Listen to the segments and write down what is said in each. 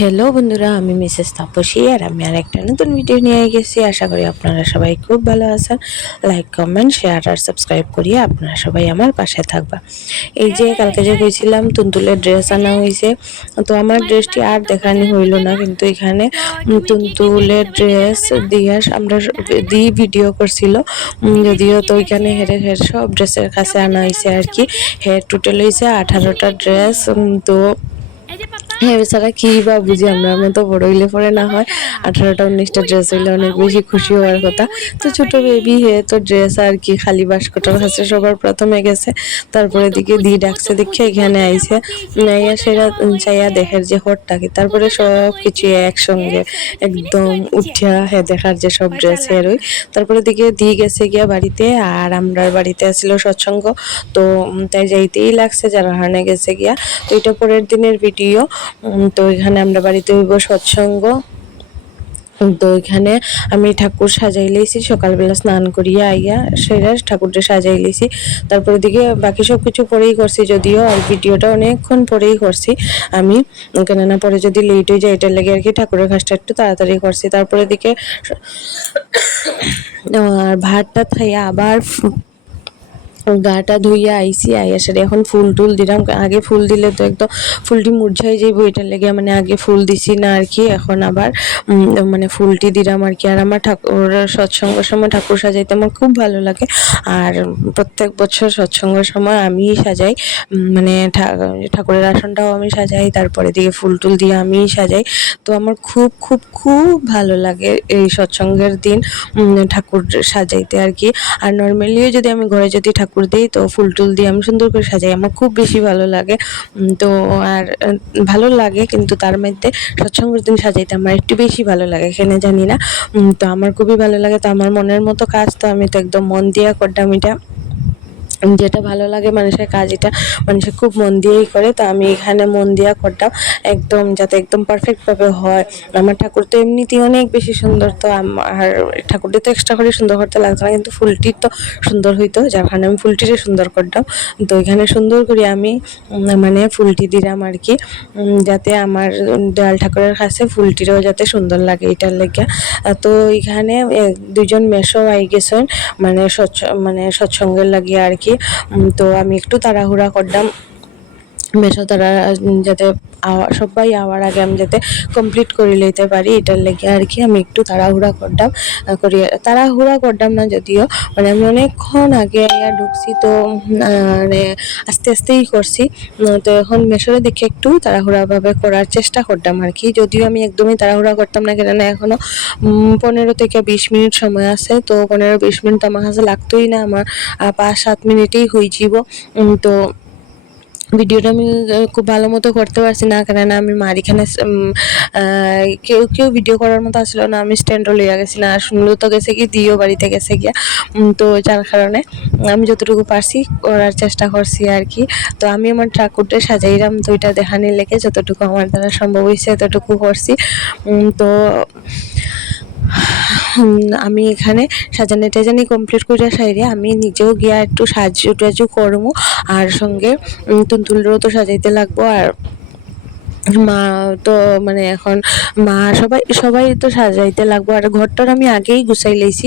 Hello বন্ধুরা, আমি Mrs Tapasi আর আমি আর একটা নতুন ভিডিও নিয়ে গেছি। আশা করি আপনারা সবাই খুব ভালো আছেন। লাইক কমেন্ট শেয়ার আর সাবস্ক্রাইব করিয়ে আপনারা সবাই আমার পাশে থাকবা। এই যে কালকে যে গেছিলাম তুনতুলের ড্রেস আনা হয়েছে তো আমার ড্রেসটি আর দেখানি হইল না, কিন্তু এখানে তুনতুলের ড্রেস দিয়ে আমরা দি ভিডিও করছিল। যদিও তো ওইখানে হেরে হের সব ড্রেসের কাছে আনা হয়েছে আর কি। হেয়ার টোটাল হয়েছে আঠারোটা ড্রেস তো বেচারা কি বা বুঝি আমরা মতো বড় হইলে পরে না হয়। আঠারোটা, উনিশটা ড্রেস হইলে অনেক বেশি খুশি হওয়ার কথা। তো ছোট বেবি হে তো ড্রেস আর কি খালি বাস্কটার কাছে সবার প্রথমে গেছে। তারপরে দিকে দি ডাকছে, দেখে এখানে আইছে। নাইয়া সেরা, চাইয়া দেখের যে হটটাকে তারপরে সব কিছু একসঙ্গে একদম উঠিয়া হে দেখার যে সব ড্রেস ওই। তারপরে দিকে দিয়ে গেছে গিয়া বাড়িতে, আর আমরা বাড়িতে আসছিল সৎসঙ্গ তো তাই যাইতেই লাগছে, যারা হারনে গেছে গিয়া। তো এটা পরের দিনের ভিডিও তো এখানে আমরা বাড়িতে হইব সৎসঙ্গ। তো এখানে আমি ঠাকুর সাজাই লইছি সকালবেলা স্নান করিয়া আইয়া সেরা ঠাকুরটা সাজাই লইছি তারপরে দিকে বাকি সব কিছু পরেই করছি, যদিও আর ভিডিওটা অনেকক্ষণ পরেই করছি। আমি, কেননা পরে যদি লেট হয়ে যায়, এটার লাগে আর কি ঠাকুরের কাজটা একটু তাড়াতাড়ি করছি। তারপরে দিকে আর ভাতটা খাইয়া আবার গাটা ধুইয়া আইসি আইয়া সেরে এখন ফুল টুল দিলাম। আগে ফুল দিলে তো একদম ফুলটি মুরঝাই যাইব, এটার লেগে মানে আগে ফুল দিছি না আর কি, এখন আবার মানে ফুলটি দিলাম আর কি। আর আমার ঠাকুর সৎসঙ্গের সময় ঠাকুর সাজাইতে আমার খুব ভালো লাগে। আর প্রত্যেক বছর সৎসঙ্গের সময় আমি সাজাই মানে ঠাকুরের আসনটাও আমি সাজাই, তারপরে দিকে ফুল টুল দিয়ে আমি সাজাই। তো আমার খুব খুব খুব ভালো লাগে এই সৎসঙ্গের দিন ঠাকুর সাজাইতে আর কি। আর নর্মালিও যদি আমি ঘরে যদি ঠাকুর দিই, তো ফুল টুল দিয়ে আমি সুন্দর করে সাজাই। আমার খুব বেশি ভালো লাগে। তো আর ভালো লাগে, কিন্তু তার মধ্যে সৎসঙ্গের দিন সাজাইতে আমার একটু বেশি ভালো লাগে এখানে জানি না। তো আমার খুবই ভালো লাগে, তো আমার মনের মতো কাজ, তো আমি তো একদম মন দিয়া করতাম এটা যেটা ভালো লাগে মানুষের কাজ, এটা মানুষের খুব মন দিয়েই করে। তো আমি এখানে মন দিয়া করতাম, একদম যাতে একদম পারফেক্টভাবে হয়। আমার ঠাকুর তো এমনিতেই অনেক বেশি সুন্দর, তো আমার ঠাকুরটি তো এক্সট্রা করে সুন্দর করতে লাগতো না, কিন্তু ফুলটির তো সুন্দর হইতো, যার কারণে আমি ফুলটিরে সুন্দর করতাম। তো এখানে সুন্দর করে আমি মানে ফুলটি দিলাম আর কি যাতে আমার দেয়াল ঠাকুরের কাছে ফুলটিরও যাতে সুন্দর লাগে এটার লেগে। তো এখানে দুজন মেশো আই গেছেন মানে সৎ মানে সৎসঙ্গের লাগিয়ে আর কি। তো আমি একটু তাড়াহুড়া করলাম। তারা যাতে সবাই আওয়ার আগে আমি যাতে কমপ্লিট করে লইতে পারি এটার লেগে আর কি আমি একটু তাড়াহুড়া করলাম আহ, করি। তাড়াহুড়া করলাম না যদিও মানে আমি অনেকক্ষণ আগে ঢুকছি তো মানে আস্তে আস্তেই করছি তো এখন মেশোরে দেখে একটু তাড়াহুড়াভাবে করার চেষ্টা করতাম আর কি। যদিও আমি একদমই তাড়াহুড়া করতাম না কেননা এখনও উম, পনেরো থেকে বিশ মিনিট সময় আছে তো পনেরো বিশ মিনিট আমার কাছে লাগতোই না আমার পাঁচ সাত মিনিটেই হয়ে যাব তো ভিডিওটা আমি খুব ভালো মতো করতে পারছি না কারণ আমি মার এখানে উম, আহ, কেউ কেউ ভিডিও করার মতো আসলো না আমি স্ট্যান্ডও লইয়া গেছি না আর শুনলো তো গেছে কি দিও বাড়িতে গেছে গিয়া তো যার কারণে আমি যতটুকু পারছি করার চেষ্টা করছি আর কি। তো আমি আমার ঠাকুরটা সাজাইলাম তো ওইটা দেখানি লেগে যতটুকু আমার দ্বারা সম্ভব হয়েছে ততটুকু করছি। তো আমি এখানে সাজানি টাজানি কমপ্লিট করে সাইরে আমি নিজেও গিয়া একটু সাজু টাজু করব আর সঙ্গে তুলতুলরও তো সাজাইতে লাগবো। আর মা তো মানে এখন মা সবাই সবাই তো সাজাইতে লাগবো। আর ঘরটার আমি আগেই গুছাই লাইছি।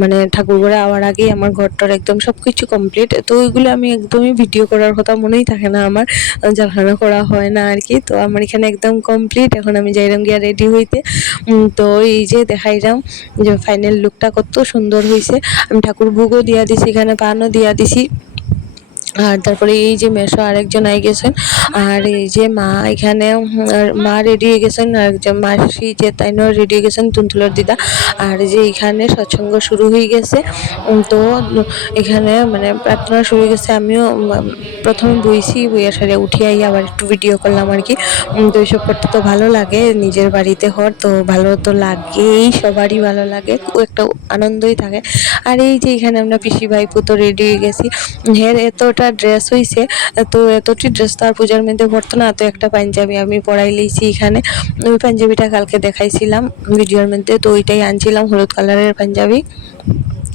মানে ঠাকুর ঘরে আওয়ার আগেই আমার ঘরটার একদম সব কিছু কমপ্লিট তো ওইগুলো আমি একদমই ভিডিও করার কথা মনেই থাকে না আমার। কারণে করা হয় না আর কি। তো আমার এখানে একদম কমপ্লিট এখন আমি যাইরাম গিয়া রেডি হইতে। তো এই যে দেখাইলাম যে ফাইনাল লুকটা কত সুন্দর হয়েছে আমি ঠাকুর ভোগও দিয়া দিছি, এখানে পানও দিয়া দিছি। আর তারপরে এই যে মেশো আরেকজন আই গেছেন, আর এই যে মা এখানে মা রেডি হয়ে গেছেন, আর একজন মাসি যে তাইনও রেডি হয়ে গেছেন, তুনতুলের দিদা। আর যে এখানে সৎসঙ্গ শুরু হয়ে গেছে তো এখানে মানে প্রার্থনা শুরু হয়ে গেছে, আমিও প্রথমে বইছি, বইয়া সারে উঠে আই আবার একটু ভিডিও করলাম আর কি। তো এইসব করতে তো ভালো লাগে, নিজের বাড়িতে হর তো ভালো তো লাগেই, সবারই ভালো লাগে একটা আনন্দই থাকে। আর এই যে এখানে আমরা পিসি ভাইপো তো রেডি হয়ে গেছি হের এতটা ড্রেস হইছে, তো এতটি ড্রেস তো আর পূজার মধ্যে পড়তো না, তো একটা পাঞ্জাবি আমি পরাই লইছি এখানে। ওই পাঞ্জাবিটা কালকে দেখাইছিলাম ভিডিওর মধ্যে, তো ওইটাই আনছিলাম, হলুদ কালারের পাঞ্জাবি।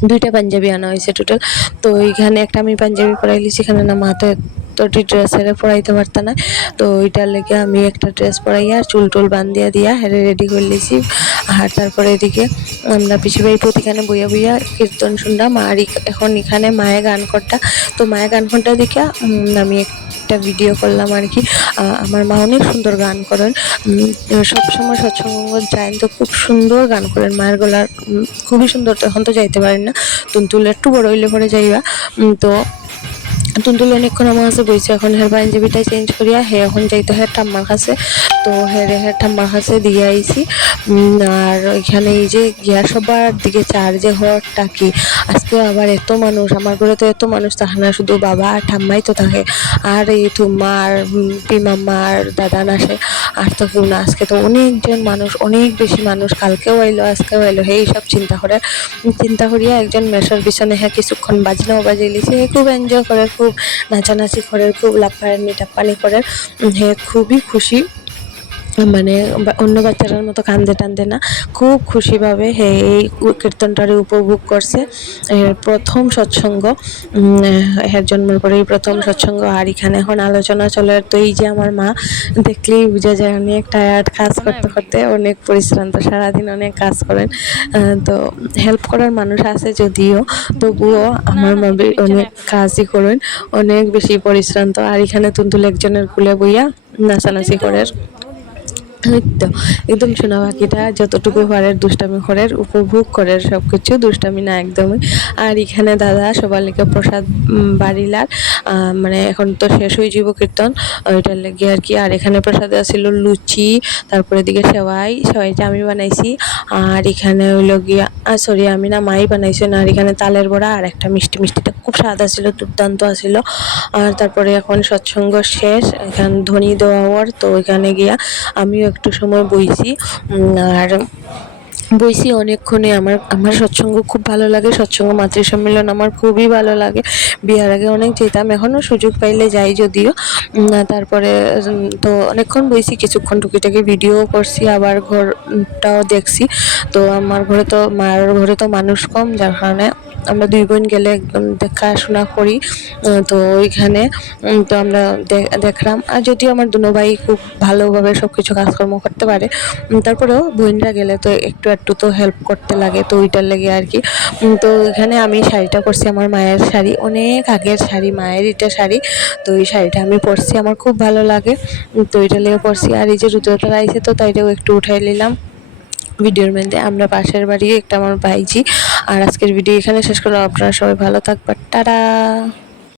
দুইটা পাঞ্জাবি আনা হয়েছে টোটাল তো এইখানে একটা আমি পাঞ্জাবি পরাই লিছি এখানে না মাথা অতটি ড্রেস হেরে পরাইতে পারতা না। তো ওইটার লেগে আমি একটা ড্রেস পরাইয়া চুল টুল বান্ধিয়া দিয়া হেরে রেডি করে লিছি আর তারপরে এদিকে আমরা পিছু বাড়ি প্রতিখানে বইয়া বইয়া কীর্তন শুনলাম। আর এখন এখানে মায়ে গান করটা তো মায়ে গান করটা দেখে আমি একটা ভিডিও করলাম আর কি। আমার মা অনেক সুন্দর গান করেন। সবসময় সৎসঙ্গ যায় তো, খুব সুন্দর গান করেন। মায়ের গলার খুবই সুন্দর তো এখন তো যাইতে পারেন না। তুনতুল একটু বড় হইলে পরে যাইবা। তো তুনতুল অনেকক্ষণ আমার কাছে বইছে, এখন হের পাঞ্জাবিটা চেঞ্জ করিয়া হে এখন যাইতে হয় ঠাম্মার কাছে। তো হেরে হে ঠাম্মার কাছে দিয়ে উম, আর এখানে এই যে গিয়া সবার দিকে চার যে ঘরটা কি? আজকে আবার এত মানুষ আমার ঘরে তো এত মানুষ থাকে না শুধু বাবা আর ঠাম্মাই তো থাকে। আর এই তোমার পিমাম্মা আর দাদা আসে আর তো কেউ না আজকে তো অনেকজন মানুষ অনেক বেশি মানুষ কালকেও আইলো আজকেও আইলো হে সব চিন্তা করে চিন্তা করিয়া একজন মেশর পিছনে হ্যাঁ কিছুক্ষণ বাজনাও বাজিয়ে লিছে হে খুব এনজয় করে খুব নাচানাচি করে খুব লাফানি টাপ্পানি করে উম, হে খুবই খুশি। মানে অন্য বাচ্চারার মতো কান্দে টান্দে না। খুব খুশিভাবে হে এই কীর্তনটারে উপভোগ করছে। এর প্রথম সৎসঙ্গ এর জন্মের পরেই প্রথম সৎসঙ্গ। আর এখানে এখন আলোচনা চলে। তো এই যে আমার মা দেখলেই বোঝা যায় অনেক টায়ার্ড কাজ করতে করতে অনেক পরিশ্রান্ত। সারাদিন অনেক কাজ করেন। তো হেল্প করার মানুষ আছে যদিও তবুও আমার মা অনেক কাজই করেন। অনেক বেশি পরিশ্রান্ত। আর এখানে তুন্তুল একজনের কুলে বইয়া নাচানাচি করে তো একদম সোনা পাখিটা যতটুকু পারে দুষ্টামি করে উপভোগ করে সব কিছু দুষ্টামি না একদমই। আর এখানে দাদা, সবার লেগে প্রসাদ বাড়িলার। মানে এখন তো শেষ হয়ে যাব কীর্তন। ওইটার লেগে আর কি। আর এখানে প্রসাদে আছিল লুচি, তারপরে এদিকে সেওয়াই, সেওয়াইটা আমি বানাইছি। আর এখানে হইল গিয়া সরি আমি না মাই বানাইছি না আর এখানে তালের বড়া আর একটা মিষ্টি, মিষ্টিটা খুব স্বাদ আছিল, দুর্দান্ত আছিল। আর তারপরে এখন সৎসঙ্গ শেষ, এখানে ধ্বনি দেওয়া হওয়ার। তো ওইখানে গিয়া আমিও একটু সময় বইছি। আর বইছি অনেকক্ষণে আমার আমার সৎসঙ্গ খুব ভালো লাগে, সৎসঙ্গ মাতৃ সম্মেলন আমার খুবই ভালো লাগে। বিয়ার আগে অনেক যেতাম এখনও সুযোগ পাইলে যাই যদিও। তারপরে তো অনেকক্ষণ বইছি কিছুক্ষণ টুকিটাকি ভিডিও করছি, আবার ঘরটাও দেখছি। তো আমার ঘরে তো, মার ঘরে তো মানুষ কম, যার কারণে আমরা দুই বোন গেলে একদম দেখাশোনা করি। তো ওইখানে তো আমরা দেখলাম। আর যদিও আমার দুনো ভাই খুব ভালোভাবে সব কিছু কাজকর্ম করতে পারে তারপরেও বোনরা গেলে তো একটু একটু তো হেল্প করতে লাগে, তো ওইটার লেগে আর কি তো এখানে আমি শাড়িটা করছি আমার মায়ের শাড়ি, অনেক আগের শাড়ি মায়ের এটা শাড়ি। তো এই শাড়িটা আমি পরছি, আমার খুব ভালো লাগে। তো এটা লেগে পরছি। আর এই যে রুদ্রতারা আইছে তো তাইটাও একটু উঠাই নিলাম। ভিডিওর মধ্যে আমরা পাশের বাড়ি একটা আমার ভাইজি। আর আজকের ভিডিও এখানে শেষ করলাম। আপনারা সবাই ভালো থাকবেন। টাটা!